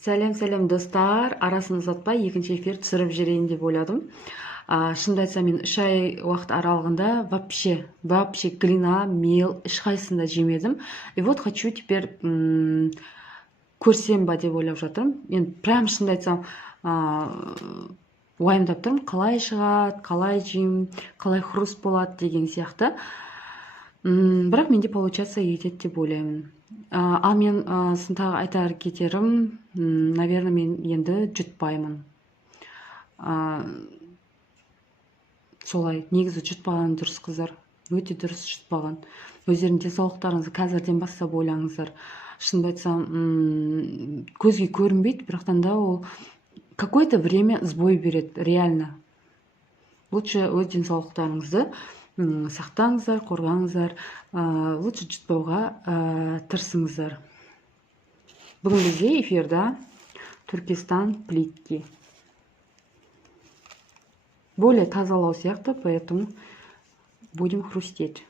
Сәлем достар, арасын ұзатпай екінші эфир түсіріп жіберейін деп ойладым. Шынымды айтсам, мен 3 ай уақыт аралығында вообще глина, мел, ешқайсысын да жемедім. И вот хочу теперь көрсем ба деп ойлап жатырмын. Мен прям шынымды айтсам, уайымдап тұрмын, қалай шығады, қалай жеймін, қалай хруст болады деген сияқты. Бірақ менде получаться етеді деп ойлаймын. Ал мен тағы айтар кетерім, наверное, мен енді жұтпаймын. Солай, негізі жұтпаған дұрыс, қыздар. Өте дұрыс жұтпаған. Өздерінің денсаулықтарыңызды қазірден бастап ойлаңыздар. Шынымды айтсам, көзге көрінбейді, бірақтан да ол какое-то время сбой береді, реально. Лучше өз денсаулықтарыңызды сақтаңыздар, қорғаңыздар, лучше жұтпауға тырысыңыздар. Бүгін бізде эфирда Туркестан плитки. Более тазалау сияқты, поэтому будем хрустеть.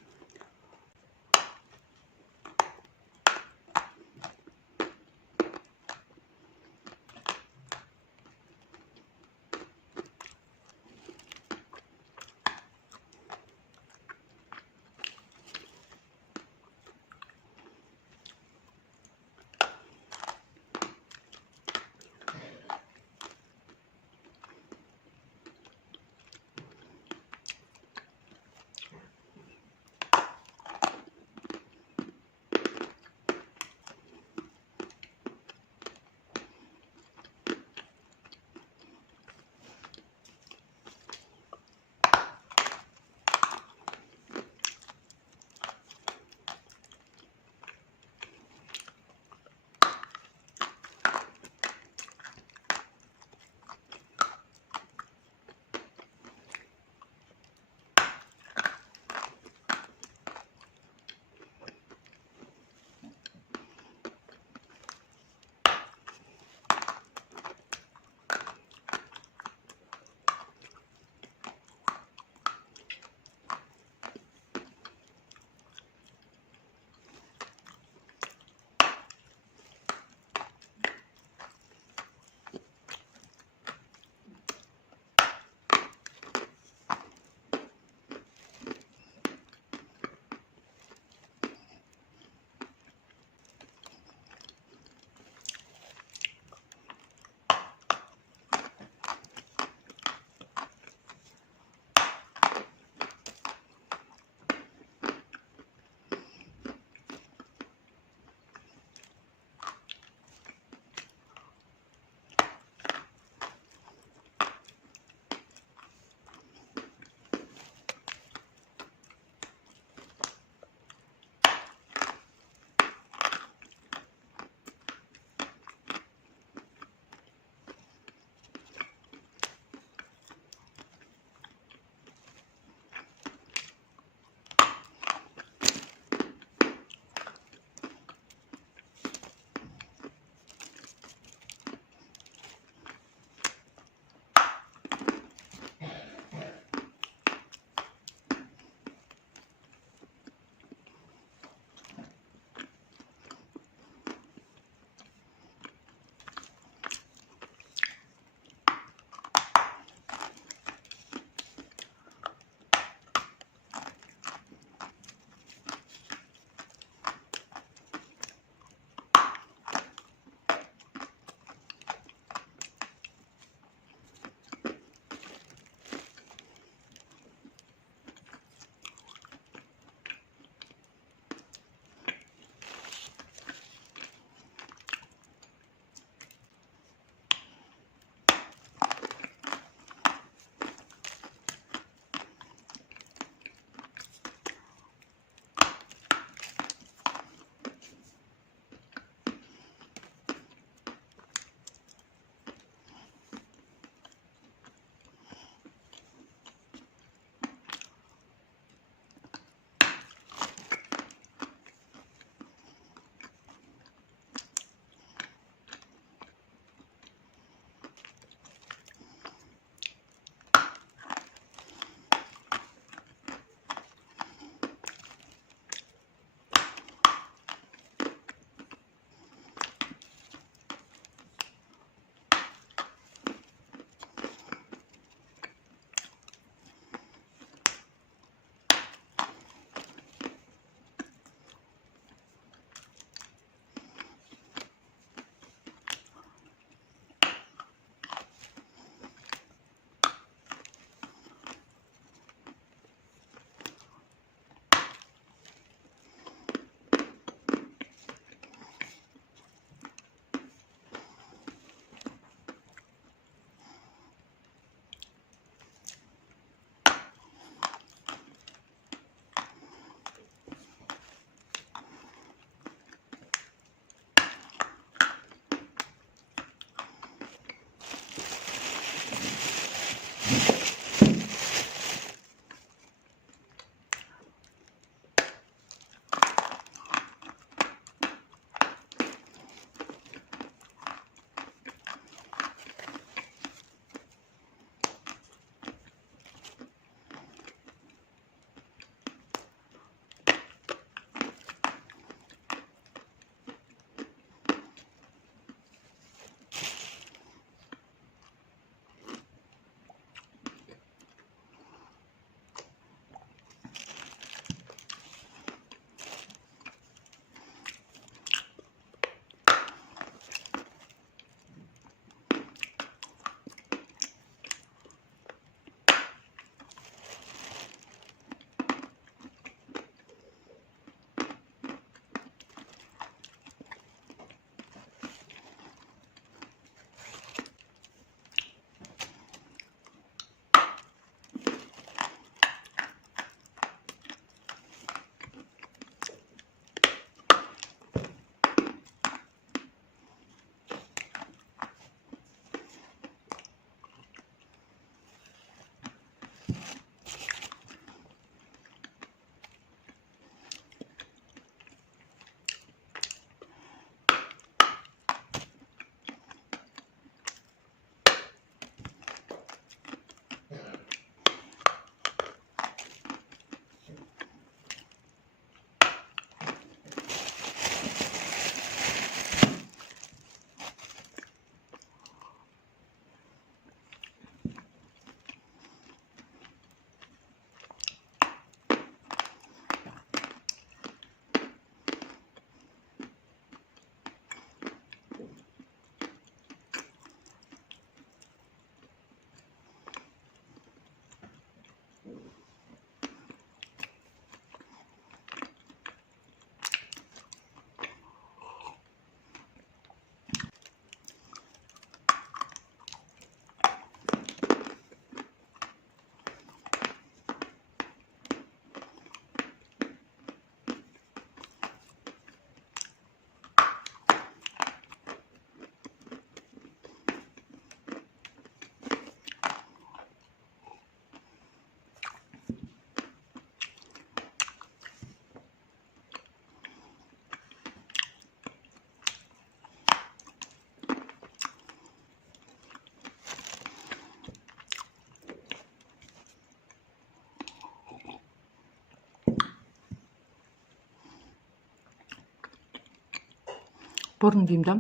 бұрын деймін да,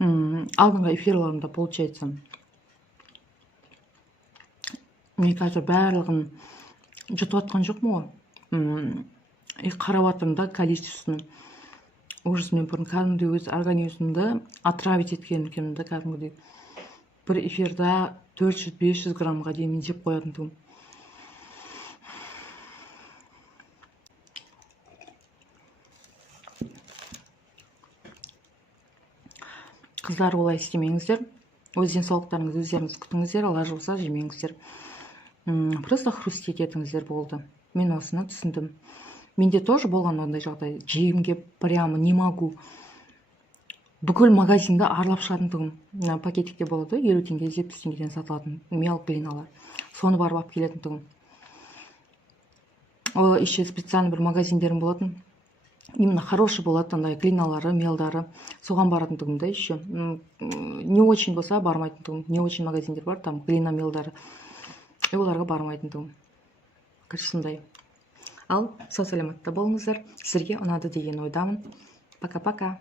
алдыңғы эфирларымда получается мен қазір барлығын жұтып атқан жоқпын ғой. Қарап жатырмын да количествосын. Ужас, мен бұрын кәдімгідей өз организмімді отравить еткен екенмін да, кәдімгідей. Бір эфирда 400-500 граммға дейін мен жеп қоятын тұғым. Қыздар, олай істемеңіздер. Өз денсаулықтарыңызды өздеріңіз күтіңіздер, Алла жазса жемеңіздер. Просто хруст ететіңіздер болды. Мен осыны түсіндім. Менде тоже болған ондай жағдай. Жегімге прямо не могу. Бүкіл магазинді аралап шығатын тұғым. Пакетикте болады, 50 теңге, 70 теңгеден сатылатын глиналар. Соны барып алып келетін тұғым. Ол еще специально бір магазиндерім болатын. Именно хороший болады, андай глиналары, мелдары. Соған баратын тұғым да еще. Не очень болса бармайтын тұғым. Не очень магазиндер бар, там глина мелдары. Оларға бармайтын тұғым. Сондай. Ал сау саламатта болыңыздар. Сіздерге ұнады деген ойдамын. Пока-пока.